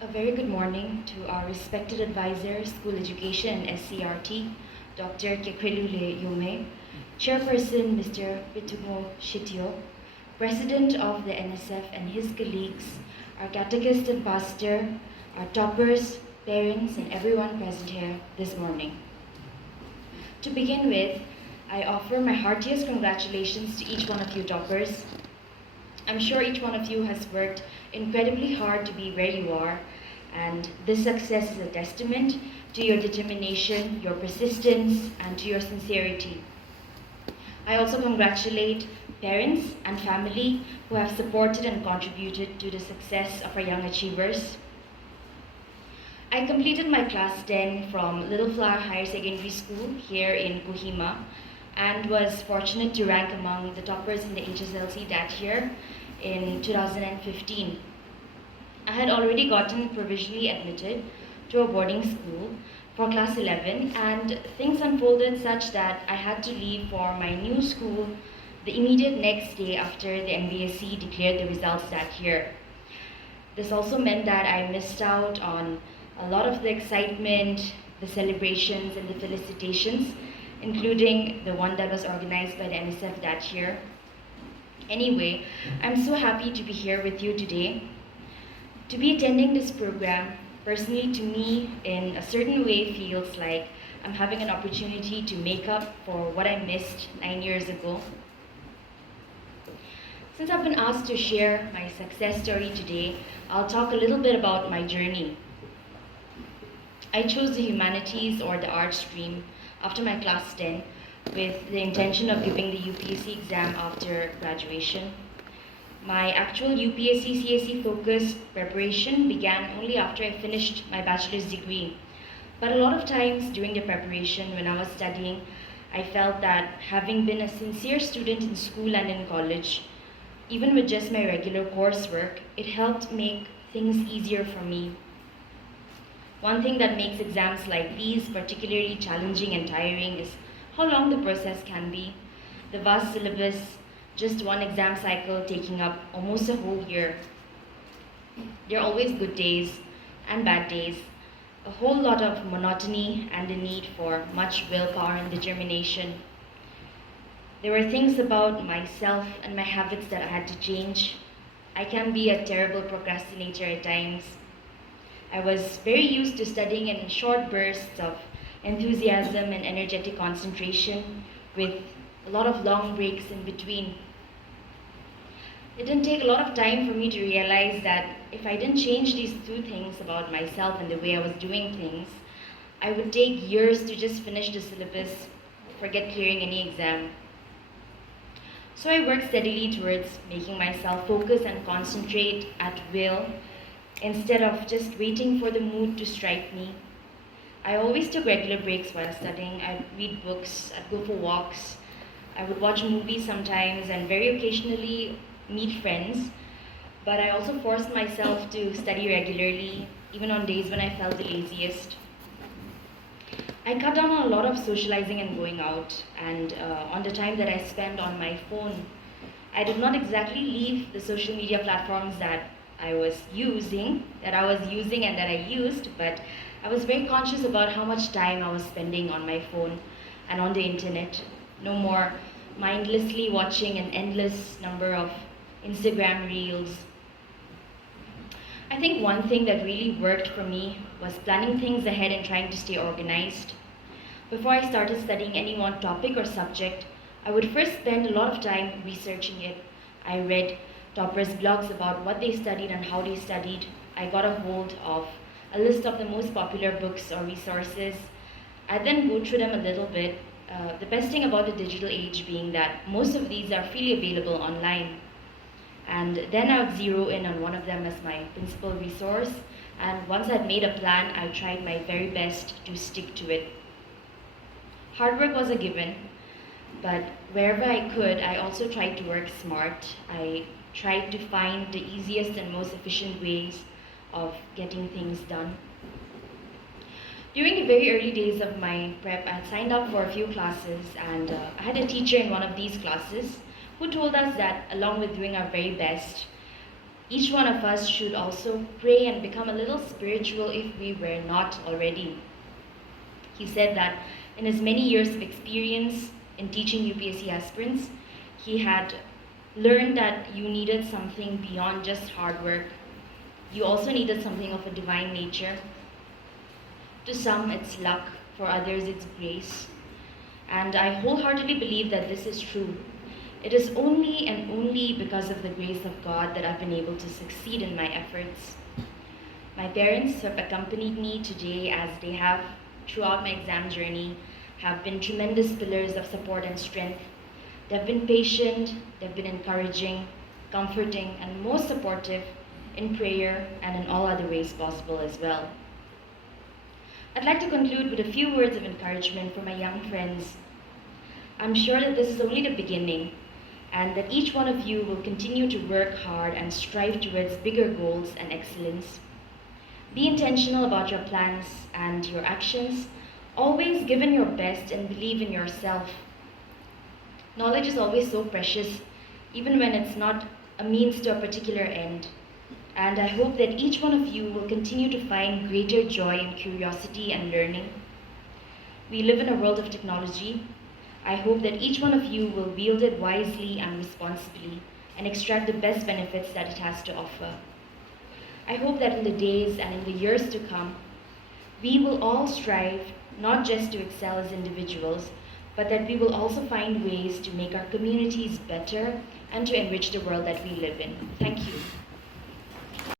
A very good morning to our respected advisor, School Education and SCRT, Dr. Kekwelule Yome, Chairperson Mr. Tolino Chishi, President of the NSF and his colleagues, our catechist and pastor, our toppers, parents, and everyone present here this morning. To begin with, I offer my heartiest congratulations to each one of you toppers. I'm sure each one of you has worked incredibly hard to be where you are, and this success is a testament to your determination, your persistence, and to your sincerity. I also congratulate parents and family who have supported and contributed to the success of our young achievers. I completed my class 10 from Little Flower Higher Secondary School here in Kohima and was fortunate to rank among the toppers in the HSLC that year in 2015. I had already gotten provisionally admitted to a boarding school for class 11, and things unfolded such that I had to leave for my new school the immediate next day after the MBSC declared the results that year. This also meant that I missed out on a lot of the excitement, the celebrations, and the felicitations, including the one that was organized by the NSF that year. Anyway, I'm so happy to be here with you today. To be attending this program, personally to me, in a certain way feels like I'm having an opportunity to make up for what I missed 9 years ago. Since I've been asked to share my success story today, I'll talk a little bit about my journey. I chose the humanities or the arts stream after my class 10 with the intention of giving the UPSC exam after graduation. My actual UPSC CSE focused preparation began only after I finished my bachelor's degree. But a lot of times during the preparation when I was studying, I felt that having been a sincere student in school and in college, even with just my regular coursework, it helped make things easier for me. One thing that makes exams like these particularly challenging and tiring is how long the process can be. The vast syllabus, just one exam cycle taking up almost a whole year. There are always good days and bad days, a whole lot of monotony and the need for much willpower and determination. There were things about myself and my habits that I had to change. I can be a terrible procrastinator at times. I was very used to studying in short bursts of enthusiasm and energetic concentration with a lot of long breaks in between. It didn't take a lot of time for me to realize that if I didn't change these two things about myself and the way I was doing things, I would take years to just finish the syllabus, forget clearing any exam. So I worked steadily towards making myself focus and concentrate at will instead of just waiting for the mood to strike me. I always took regular breaks while studying. I'd read books, I'd go for walks, I would watch movies sometimes, and very occasionally meet friends. But I also forced myself to study regularly, even on days when I felt the laziest. I cut down on a lot of socializing and going out, and on the time that I spent on my phone. I did not exactly leave the social media platforms that I was using and that I used, but I was very conscious about how much time I was spending on my phone and on the internet. No more mindlessly watching an endless number of Instagram reels. I think one thing that really worked for me was planning things ahead and trying to stay organized. Before I started studying any one topic or subject, I would first spend a lot of time researching it. I read toppers' blogs about what they studied and how they studied. I got a hold of a list of the most popular books or resources. I then go through them a little bit. The best thing about the digital age being that most of these are freely available online. And then I would zero in on one of them as my principal resource. And once I'd made a plan, I tried my very best to stick to it. Hard work was a given, but wherever I could, I also tried to work smart. I tried to find the easiest and most efficient ways of getting things done. During the very early days of my prep, I had signed up for a few classes, and I had a teacher in one of these classes who told us that along with doing our very best, Each one of us should also pray and become a little spiritual if we were not already. He said that in his many years of experience in teaching UPSC aspirants, he had learned that you needed something beyond just hard work. You also needed something of a divine nature. To some, it's luck, for others, it's grace. And I wholeheartedly believe that this is true. It is only and only because of the grace of God that I've been able to succeed in my efforts. My parents have accompanied me today as they have throughout my exam journey, have been tremendous pillars of support and strength. They've been patient, they've been encouraging, comforting, and most supportive in prayer and in all other ways possible as well. I'd like to conclude with a few words of encouragement for my young friends. I'm sure that this is only the beginning, and that each one of you will continue to work hard and strive towards bigger goals and excellence. Be intentional about your plans and your actions. Always give in your best and believe in yourself. Knowledge is always so precious, even when it's not a means to a particular end. And I hope that each one of you will continue to find greater joy in curiosity and learning. We live in a world of technology. I hope that each one of you will wield it wisely and responsibly and extract the best benefits that it has to offer. I hope that in the days and in the years to come, we will all strive not just to excel as individuals, but that we will also find ways to make our communities better and to enrich the world that we live in. Thank you.